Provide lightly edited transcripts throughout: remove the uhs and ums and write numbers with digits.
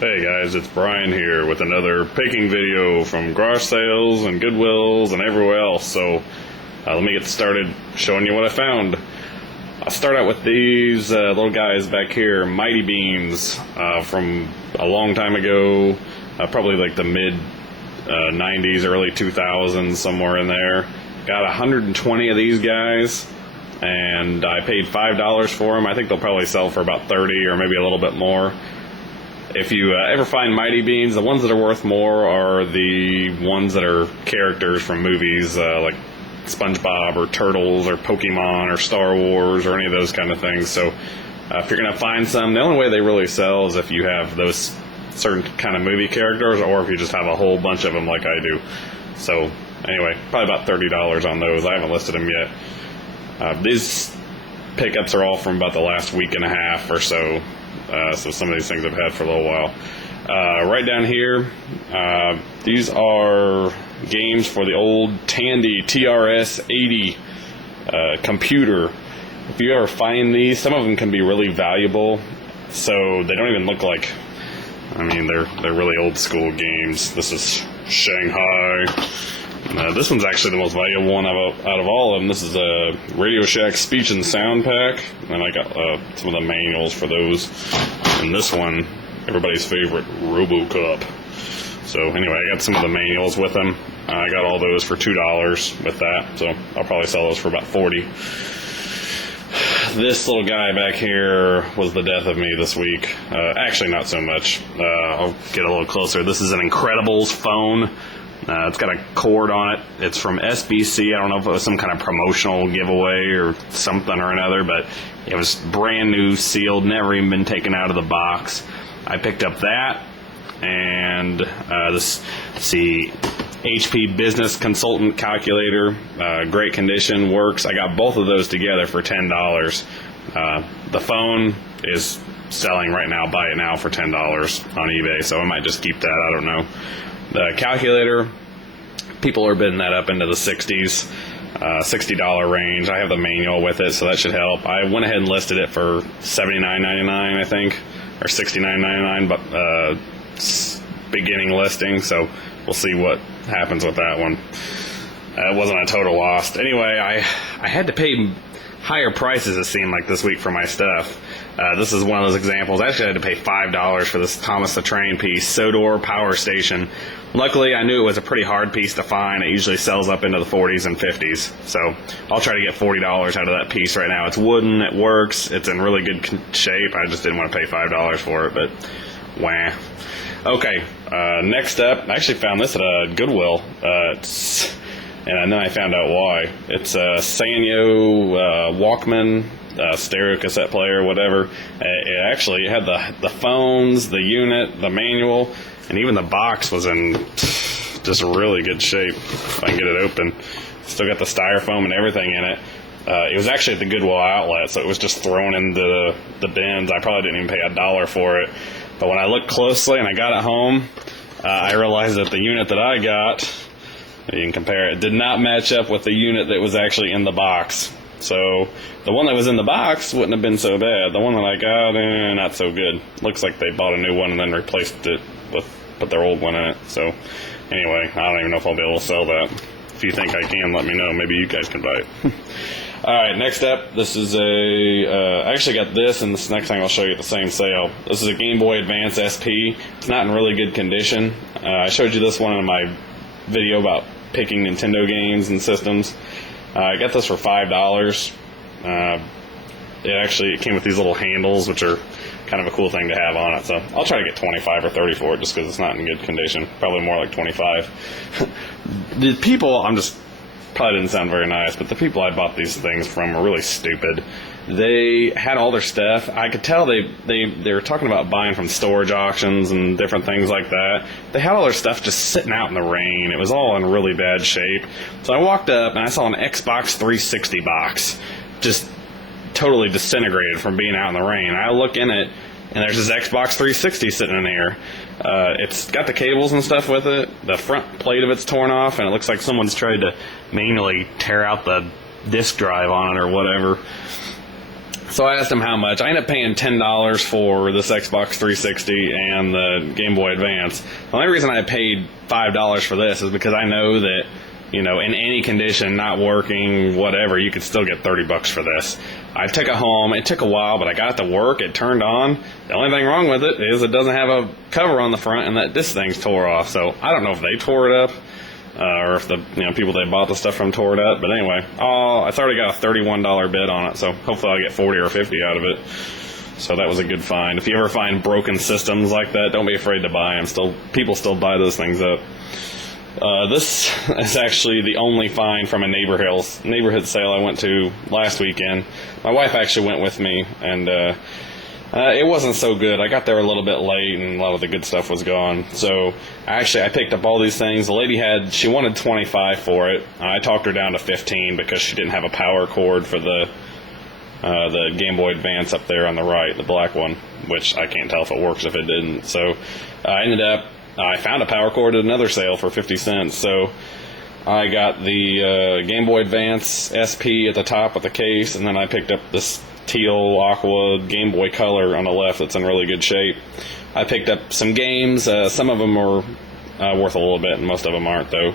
Hey guys, it's Brian here with another picking video from garage sales and Goodwills and everywhere else. So let me get started showing you what I found. I'll start out with these little guys back here, Mighty Beans, from a long time ago, probably like the mid 90s, early 2000s, somewhere in there. Got 120 of these guys, and I paid $5 for them. I think they'll probably sell for about 30 or maybe a little bit more. If you ever find Mighty Beans, the ones that are worth more are the ones that are characters from movies like SpongeBob or Turtles or Pokemon or Star Wars or any of those kind of things. So if you're going to find some, the only way they really sell is if you have those certain kind of movie characters, or if you just have a whole bunch of them like I do. So anyway, probably about $30 on those. I haven't listed them yet. These pickups are all from about the last week and a half or so. So some of these things I've had for a little while. Right down here, these are games for the old Tandy TRS-80 computer. If you ever find these, some of them can be really valuable. So they don't even look like, I mean, they're really old school games. This is Shanghai. This one's actually the most valuable one out of all of them. This is a Radio Shack Speech and Sound Pack, and I got some of the manuals for those. And this one, everybody's favorite, RoboCop. So anyway, I got some of the manuals with them. I got all those for $2 with that, so I'll probably sell those for about $40. This little guy back here was the death of me this week. Actually, not so much. I'll get a little closer. This is an Incredibles phone. It's got a cord on it. It's from SBC. I don't know if it was some kind of promotional giveaway or something or another, but it was brand new, sealed, never even been taken out of the box. I picked up that, and this, the HP Business Consultant Calculator, great condition, works. I got both of those together for $10. The phone is selling right now. Buy it now for $10 on eBay, so I might just keep that. I don't know. The calculator, people are bidding that up into the 60s, $60 range. I have the manual with it, so that should help. I went ahead and listed it for $79.99, I think, or $69.99, but beginning listing, so we'll see what happens with that one. It wasn't a total loss. Anyway, I had to pay higher prices, it seemed like, this week for my stuff. This is one of those examples. I actually had to pay $5 for this Thomas the Train piece, Sodor Power Station. Luckily, I knew it was a pretty hard piece to find. It usually sells up into the 40s and 50s. So I'll try to get $40 out of that piece right now. It's wooden, it works, it's in really good shape. I just didn't want to pay $5 for it, but wah. Okay, next up, I actually found this at a Goodwill. And then I found out why. It's a Sanyo Walkman stereo cassette player, whatever. It actually had the phones, the unit, the manual, and even the box was in just really good shape. If I can get it open. Still got the styrofoam and everything in it. It was actually at the Goodwill outlet, so it was just thrown into the bins. I probably didn't even pay $1 for it. But when I looked closely and I got it home, I realized that the unit that I got, you can compare it, did not match up with the unit that was actually in the box. So the one that was in the box wouldn't have been so bad. The one that I got, not so good. Looks like they bought a new one and then replaced it with put their old one in it. So anyway, I don't even know if I'll be able to sell that. If you think I can, let me know. Maybe you guys can buy it. Alright, next up, this is I actually got this, and this next thing I'll show you at the same sale. This is a Game Boy Advance SP. It's not in really good condition. I showed you this one in my video about picking Nintendo games and systems. I got this for $5. It came with these little handles, which are kind of a cool thing to have on it. So I'll try to get 25 or 30 for it, just because it's not in good condition. Probably more like 25. The people, probably didn't sound very nice, but the people I bought these things from were really stupid. They had all their stuff. I could tell they were talking about buying from storage auctions and different things like that. They had all their stuff just sitting out in the rain. It was all in really bad shape. So I walked up and I saw an Xbox 360 box, just totally disintegrated from being out in the rain. I look in it, and there's this Xbox 360 sitting in here. It's got the cables and stuff with it. The front plate of it's torn off, and it looks like someone's tried to manually tear out the disk drive on it or whatever. So I asked him how much. I ended up paying $10 for this Xbox 360 and the Game Boy Advance. The only reason I paid $5 for this is because I know that, you know, in any condition, not working, whatever, you could still get $30 for this. I took it home. It took a while, but I got it to work. It turned on. The only thing wrong with it is it doesn't have a cover on the front, and that this thing's tore off. So I don't know if they tore it up, or if the people that bought the stuff from tore it up. But anyway, I already got a $31 bid on it, so hopefully I'll get 40 or 50 out of it. So that was a good find. If you ever find broken systems like that, don't be afraid to buy them. People still buy those things up. This is actually the only find from a neighborhood sale I went to last weekend. My wife actually went with me, and it wasn't so good. I got there a little bit late, and a lot of the good stuff was gone. So I picked up all these things. The lady she wanted $25 for it. I talked her down to $15 because she didn't have a power cord for the Game Boy Advance up there on the right, the black one, which I can't tell if it works if it didn't. So I found a power cord at another sale for 50 cents. So I got the Game Boy Advance SP at the top of the case, and then I picked up this teal aqua Game Boy Color on the left that's in really good shape. I picked up some games. Some of them are worth a little bit, and most of them aren't, though.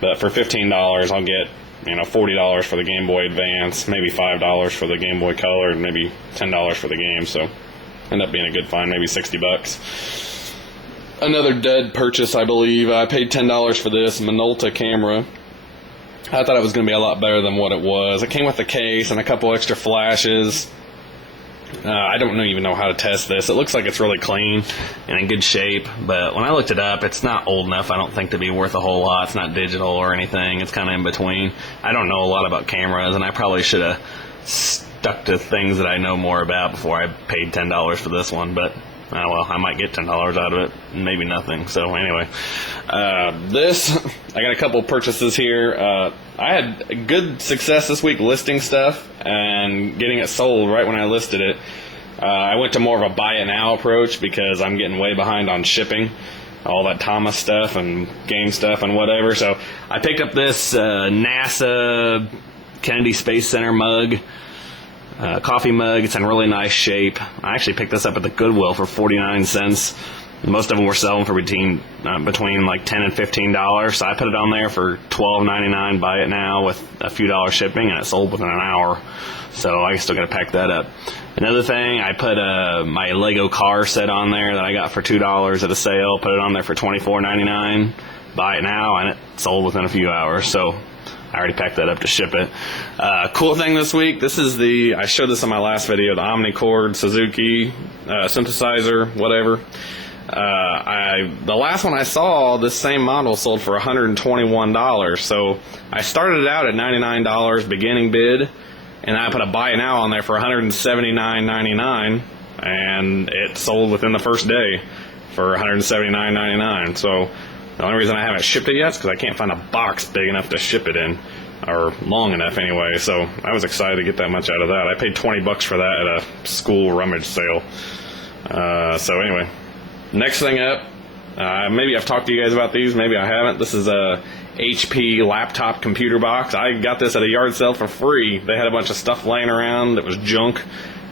But for $15, I'll get $40 for the Game Boy Advance, maybe $5 for the Game Boy Color, and maybe $10 for the game. So ended up being a good find, maybe $60. Another dud purchase, I believe. I paid $10 for this Minolta camera. I thought it was going to be a lot better than what it was. It came with a case and a couple extra flashes. I don't even know how to test this. It looks like it's really clean and in good shape, but when I looked it up, it's not old enough, I don't think, to be worth a whole lot. It's not digital or anything. It's kind of in between. I don't know a lot about cameras, and I probably should have stuck to things that I know more about before I paid $10 for this one, but well, I might get $10 out of it, maybe nothing. So anyway, I got a couple purchases here. I had good success this week listing stuff and getting it sold right when I listed it. I went to more of a buy it now approach because I'm getting way behind on shipping, all that Thomas stuff and game stuff and whatever. So I picked up this NASA Kennedy Space Center mug. Coffee mug. It's in really nice shape. I actually picked this up at the Goodwill for 49 cents. Most of them were selling for between like $10 and $15. So I put it on there for $12.99. Buy it now with a few dollars shipping, and it sold within an hour. So I still got to pack that up. Another thing, I put my Lego car set on there that I got for $2 at a sale. Put it on there for $24.99. Buy it now, and it sold within a few hours. So I already packed that up to ship it. Cool thing this week, I showed this in my last video, the Omnichord Suzuki synthesizer, whatever. The last one I saw, this same model sold for $121. So I started it out at $99 beginning bid, and I put a buy now on there for $179.99, and it sold within the first day for $179.99. So the only reason I haven't shipped it yet is because I can't find a box big enough to ship it in, or long enough anyway. So I was excited to get that much out of that. I paid $20 for that at a school rummage sale. So anyway, next thing up, maybe I've talked to you guys about these, maybe I haven't. This is a HP laptop computer box. I got this at a yard sale for free. They had a bunch of stuff laying around that was junk,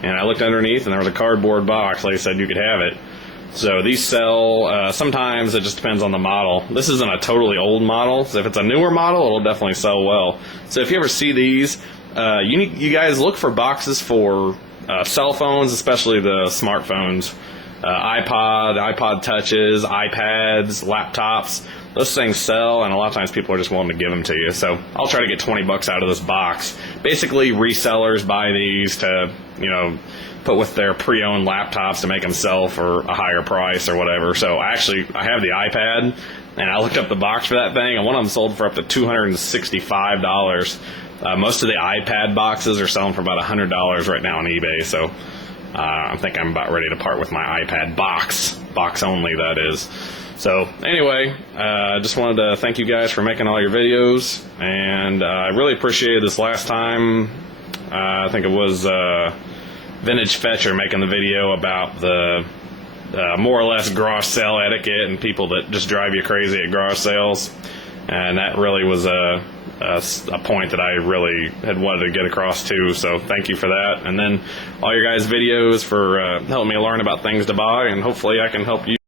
and I looked underneath and there was a cardboard box. They said you could have it. So these sell, sometimes it just depends on the model. This isn't a totally old model, so if it's a newer model, it'll definitely sell well. So if you ever see these, you guys look for boxes for cell phones, especially the smartphones, iPod touches, iPads, laptops. Those things sell, and a lot of times people are just willing to give them to you. So I'll try to get $20 out of this box. Basically, resellers buy these to, put with their pre-owned laptops to make them sell for a higher price or whatever. So I have the iPad, and I looked up the box for that thing, and one of them sold for up to $265. Most of the iPad boxes are selling for about $100 right now on eBay. So I think I'm about ready to part with my iPad box only, that is. So anyway, just wanted to thank you guys for making all your videos, and I really appreciated this last time. I think it was Vintage Fetcher making the video about the more or less garage sale etiquette and people that just drive you crazy at garage sales. and that really was a point that I really had wanted to get across too. So thank you for that, and then all your guys' videos for helping me learn about things to buy, and hopefully I can help you